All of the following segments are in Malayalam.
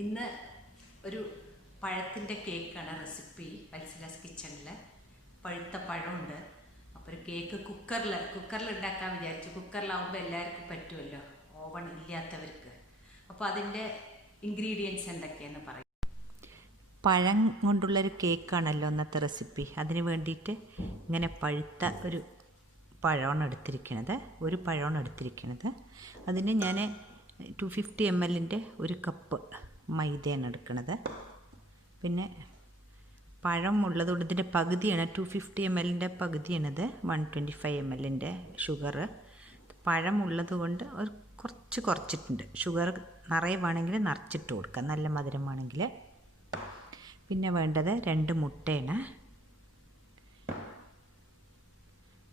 ഇന്ന് ഒരു പഴത്തിൻ്റെ കേക്കാണ് റെസിപ്പി. വത്സലാസ് കിച്ചണിൽ പഴുത്ത പഴമുണ്ട്. അപ്പോൾ ഒരു കേക്ക് കുക്കറിൽ ഉണ്ടാക്കാൻ വിചാരിച്ചു. കുക്കറിലാവുമ്പോൾ എല്ലാവർക്കും പറ്റുമല്ലോ, ഓവൺ ഇല്ലാത്തവർക്ക്. അപ്പോൾ അതിൻ്റെ ഇൻഗ്രീഡിയൻസ് എന്തൊക്കെയാണെന്ന് പറയും. പഴം കൊണ്ടുള്ളൊരു കേക്കാണല്ലോ ഇന്നത്തെ റെസിപ്പി. അതിന് വേണ്ടിയിട്ട് ഇങ്ങനെ പഴുത്ത ഒരു പഴമാണ് എടുത്തിരിക്കുന്നത്. ഒരു പഴമാണ് എടുത്തിരിക്കുന്നത്. അതിന് ഞാൻ 250 ml ഒരു കപ്പ് മൈദയാണ് എടുക്കുന്നത്. പിന്നെ പഴം ഉള്ളതുകൊണ്ട് ഇതിൻ്റെ പകുതിയാണ്, 250 ml പകുതിയാണിത്. 125 ml sugar. പഴം ഉള്ളത് കൊണ്ട് ഒരു കുറച്ചിട്ടുണ്ട്. ഷുഗർ നിറയെ വേണമെങ്കിൽ നിറച്ചിട്ട് കൊടുക്കാം, നല്ല മധുരം വേണമെങ്കിൽ. പിന്നെ വേണ്ടത് 2 മുട്ടയാണ്.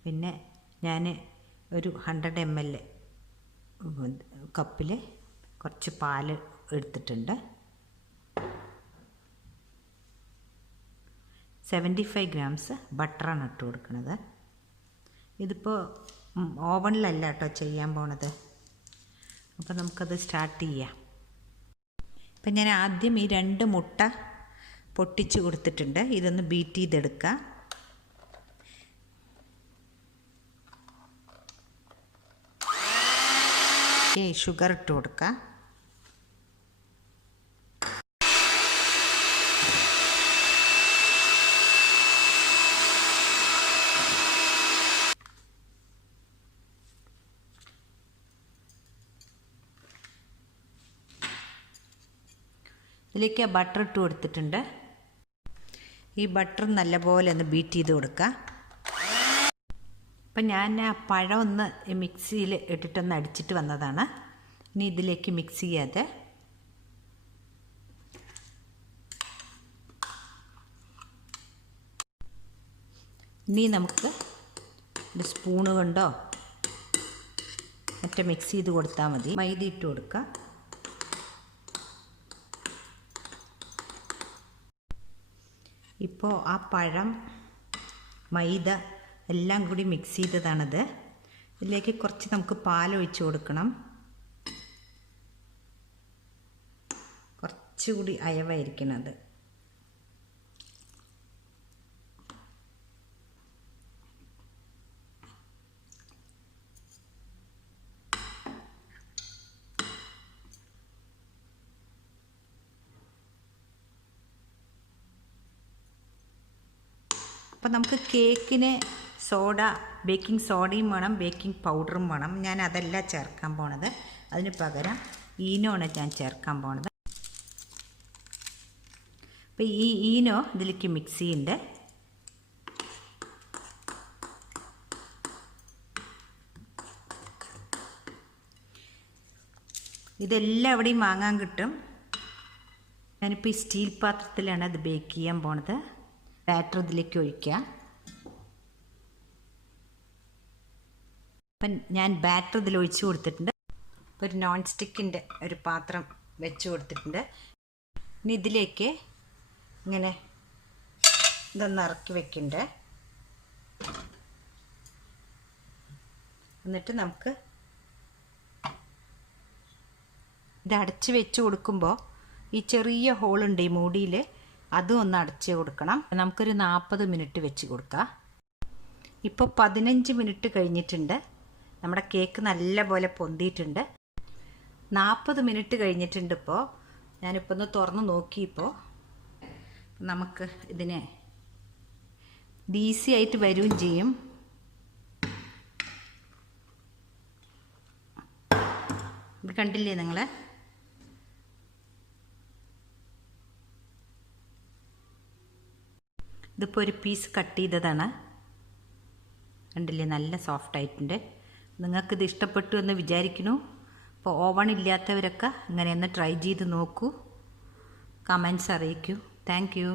പിന്നെ ഞാൻ ഒരു 100 ml കപ്പിൽ കുറച്ച് പാല് എടുത്തിട്ടുണ്ട്. 75 grams ബട്ടറാണ് ഇട്ട് കൊടുക്കുന്നത്. ഇതിപ്പോൾ ഓവണിലല്ല കേട്ടോ ചെയ്യാൻ പോണത്. അപ്പോൾ നമുക്കത് സ്റ്റാർട്ട് ചെയ്യാം. ഇപ്പം ഞാൻ ആദ്യം ഈ 2 മുട്ട പൊട്ടിച്ച് കൊടുത്തിട്ടുണ്ട്. ഇതൊന്ന് ബീറ്റ് ചെയ്തെടുക്കുക. ഷുഗർ ഇട്ട് കൊടുക്കുക. ഇതിലേക്ക് ബട്ടർ ഇട്ട് കൊടുത്തിട്ടുണ്ട്. ഈ ബട്ടർ നല്ലപോലെ ഒന്ന് ബീറ്റ് ചെയ്ത് കൊടുക്കുക. അപ്പം ഞാൻ ആ പഴം ഒന്ന് മിക്സിയിൽ ഇട്ടിട്ടൊന്ന് അടിച്ചിട്ട് വന്നതാണ്. ഇനി ഇതിലേക്ക് മിക്സ് ചെയ്യാതെ ഇനി നമുക്ക് ഒരു സ്പൂണ് കൊണ്ടോ മറ്റേ മിക്സ് ചെയ്ത് കൊടുത്താൽ മതി. മൈദ ഇട്ട് കൊടുക്കുക. ഇപ്പോൾ ആ പഴം മൈദ എല്ലാം കൂടി മിക്സ് ചെയ്തതാണത്. ഇതിലേക്ക് കുറച്ച് നമുക്ക് പാലൊഴിച്ച് കൊടുക്കണം. കുറച്ചുകൂടി അയവായിരിക്കണത്. അപ്പം നമുക്ക് കേക്കിന് ബേക്കിംഗ് സോഡയും വേണം, ബേക്കിംഗ് പൗഡറും വേണം. ഞാൻ അതല്ല ചേർക്കാൻ പോണത്. അതിന് പകരം ഈനോ ആണ് ഞാൻ ചേർക്കാൻ പോണത്. അപ്പോൾ ഈ ഈനോ ഇതിലേക്ക് മിക്സ് ചെയ്യുന്നുണ്ട്. ഇതെല്ലാം എവിടെയും വാങ്ങാൻ കിട്ടും. ഞാനിപ്പോൾ ഈ സ്റ്റീൽ പാത്രത്തിലാണ് അത് ബേക്ക് ചെയ്യാൻ പോണത്. ബാറ്റർ ഇതിലേക്ക് ഒഴിക്കുക. അപ്പം ഞാൻ ബാറ്റർ ഇതിൽ ഒഴിച്ച് കൊടുത്തിട്ടുണ്ട്. ഒരു നോൺ സ്റ്റിക്കിൻ്റെ ഒരു പാത്രം വെച്ച് കൊടുത്തിട്ടുണ്ട്. ഇനി ഇതിലേക്ക് ഇങ്ങനെ ഇതൊന്ന് ഇറക്കി വെക്കണ്ടേ. എന്നിട്ട് നമുക്ക് ഇത് അടച്ച് വെച്ച് കൊടുക്കുമ്പോൾ ഈ ചെറിയ ഹോളുണ്ട് ഈ മൂടിയിൽ, അതും ഒന്ന് അടച്ച് കൊടുക്കണം. നമുക്കൊരു 40 മിനിറ്റ് വെച്ച് കൊടുക്കാം. ഇപ്പോൾ 15 മിനിറ്റ് കഴിഞ്ഞിട്ടുണ്ട്. നമ്മുടെ കേക്ക് നല്ല പോലെ പൊന്തിയിട്ടുണ്ട്. 40 മിനിറ്റ് കഴിഞ്ഞിട്ടുണ്ട്. ഇപ്പോൾ ഞാനിപ്പോൾ ഒന്ന് തുറന്ന് നോക്കിയപ്പോൾ നമുക്ക് ഇതിനെ ഈസി ആയിട്ട് വരികയും ചെയ്യും. ഇത് കണ്ടില്ലേ നിങ്ങൾ? ഇതിപ്പോൾ ഒരു പീസ് കട്ട് ചെയ്തതാണ്. കണ്ടില്ലേ, നല്ല സോഫ്റ്റ് ആയിട്ടുണ്ട്. നിങ്ങൾക്കിത് ഇഷ്ടപ്പെട്ടു എന്ന് വിചാരിക്കുന്നു. അപ്പോൾ ഓവൺ ഇല്ലാത്തവരൊക്കെ ഇങ്ങനെ ഒന്ന് ട്രൈ ചെയ്ത് നോക്കൂ. കമൻറ്റ്സ് അറിയിക്കൂ. Thank you.